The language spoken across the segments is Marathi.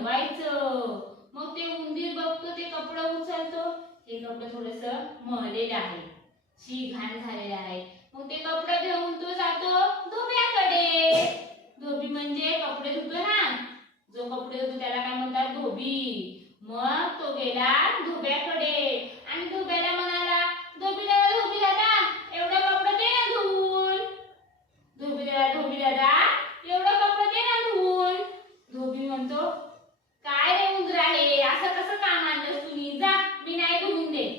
बनवायचं. मग ते उंदीर बघतो, ते कपडं उचलतो, हे कपडं थोडंसं मळलेलं आहे, शी घाण झालेलं आहे. मग ते कपडं घेऊन तो जातो धोब्याकडे. धोबी म्हणजे कपडे धुतो ना, जो कपडे धुतो त्याला काय म्हणतात, धोबी. मग तो गेला धोब्याकडे आणि धोब्याला म्हणाला, धोबी दादा एवढं कपडं दे ना धुवून. धोबी दादा एवढं कपडं दे ना धुवून. धोबी म्हणतो, काय रे उंदरा, हे असं कसं काम आणलंस तुम्ही, जा मी नाही धुवून देत.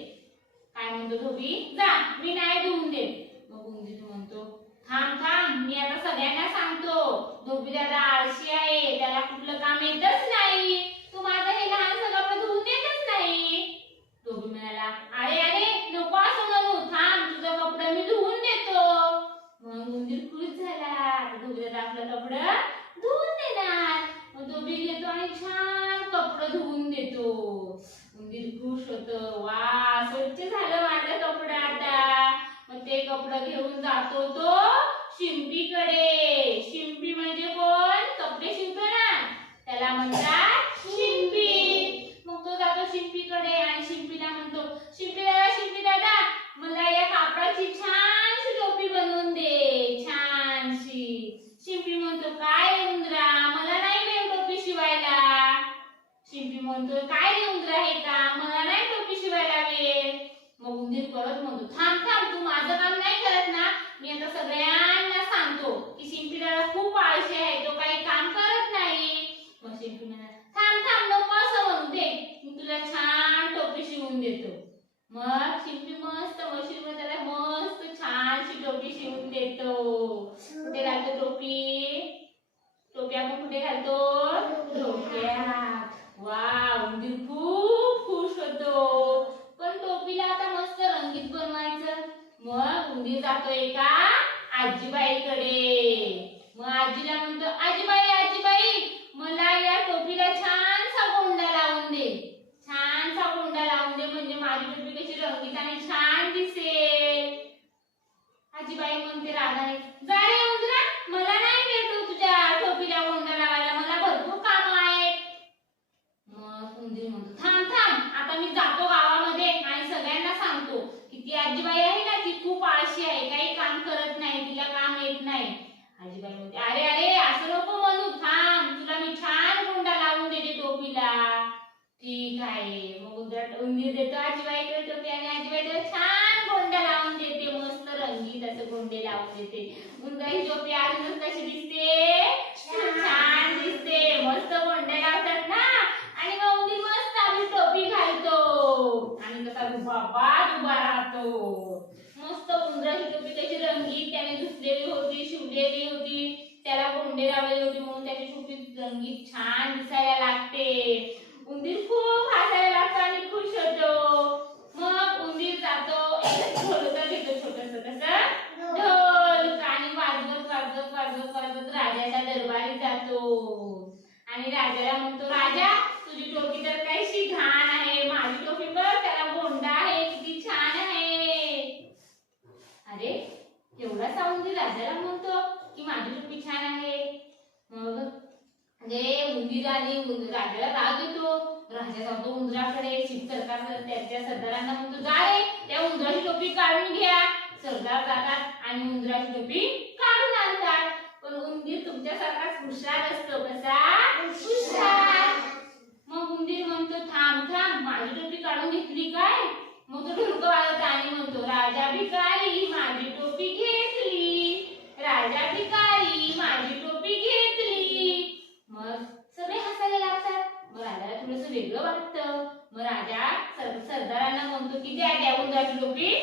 काय म्हणतो धोबी, जा मी नाही धुवून देत. मग उंदीर म्हणतो, थांब थांब मी आता सगळ्यांना सांगतो, धोबी दादा आळशी आहे, त्याला कुठलं काम येतच नाही, तू माझं हे लहान कपडे धुवून देतच नाही. धोबी म्हणाला, अरे अरे नको असं म्हणू, थांब तुझं कपडं मी धुवून देतो. मग उंदीर खुश झाला, धोबी दादा आपलं कपडं धुवून देणार. मग धोबी घेतो आणि छान कपडं धुवून देतो. उंदीर खुश होतं, वा स्वच्छ झालं माझं कपडं आता. मग ते कपडं घेऊन जातो तो शिंपीकडे. शिंपी म्हणजे कोण, कपडे शिवतो ना, त्याला म्हणतात शिंपी. मग तो जातो शिंपीकडे आणि शिंपीला म्हणतो, शिंपी दादा मला या कापडाची छानशी टोपी बनवून दे, छानशी. शिंपी म्हणतो, काय उंदरा मला नाही वेळ टोपी शिवायला. शिंपी म्हणतो, काय रे उंदरा हे काम, मला नाही टोपी शिवायला वेळ. मग उंदीर परत म्हणतो, थांब थांब तू माझं काम नाही करत ना, मी आता सगळ्यांना सांगतो की शिंपी दादा खूप आळशी आहे, तो काही काम करत नाही. मग शिंपी म्हणाला, थांब थांब नको असं म्हणू दे, मी तुला छान टोपी शिवून देतो. मग शिंपी मस्त मशीनवर त्याला मस्त छानशी टोपी शिवून देतो. कुठे घालतो टोपी, टोपी आपण कुठे घालतो, डोक्यात. वा उंदीर खूप खुश होतो. पण टोपीला आता मस्त रंगीत बनवायचं. मग उंदीर जातो एका आजीबाईकडे. मग आजीला म्हणतो, आजीबाई मला या टोपीला छानसा गोंडा लावून दे, छानसा गोंडा लावून दे, म्हणजे माझी टोपी कशी रंगीत आणि छान दिसेल. आजीबाई म्हणते रागाने, जा रे उंदरा मला नाही भेटू तुझ्या टोपीला गोंडा लावायला, मला भरपूर काम आहेत. मग उंदीर म्हणतो, थांब थांब आता मी जातो गावामध्ये आणि सगळ्यांना सांगतो की ती आजीबाई आहे ना, ती खूप आळशी आहे, काही काम करत नाही, तिला काम येत नाही. आजीबाई म्हणते, अरे अरे असं नको म्हणू, थांब तुला मी छान गोंडा लावून देते टोपीला. ठीक आहे. मग उंदीर देतो आजीबाईकडे टोपी आणि आजीबाई त्याला छान गोंडा लावून देते, मस्त रंगीत असं गोंडे लावून देते. उंदराची टोपी अजूनच कशी दिसते, छान दिसते, मस्त गोंडे लावतात ना. आणि मग उंदीर मस्त आपली टोपी घालतो आणि कसा उभा राहतो. मस्त उंदराची टोपी कशी रंगीत, त्याने धुतलेली होती, शिवलेली होती, त्याला गोंडे लावलेले होते, म्हणून त्याची टोपी रंगीत छान दिसायला लागते. उंदीर खूप हसायला लागतो आणि खुश होतो. मग उंदीर जातो एक ढोलक घेतो, छोटस कसं ढोल, आणि वाजवत राजाच्या दरबारी जातो आणि राजाला म्हणतो, राजा तुझी टोपी तर कशी घाण आहे, माझी टोपी बघ त्याला गोंडा आहे, किती छान आहे. अरे एवढा उंदीर राजाला म्हणतो की माझी टोपी छान आहे. मग उंदीर आणि राजाला राग येतो. राजा जातो उंदराकडे, त्याच्या सरदारांना म्हणतो, जा रे त्या उंदराची टोपी काढून घ्या. सरदार जातात आणि उंदराची टोपी काढून आणतात. पण उंदीर तुमच्यासारखाच हुशार असतो, कसा हुशार. मग उंदीर म्हणतो, थांब थांब माझी टोपी काढून घेतली काय. मग तो ढोलक वाजवतो आणि म्हणतो, राजा भिकारी माझी टोपी घेतली, राजा भिकारी माझी टोपी घेतली. मग सगळे हसायला लागतात. मग राजाला थोडंसं वेगळं वाटतं. मग राजा सरदारांना म्हणतो की द्या उंदराची टोपी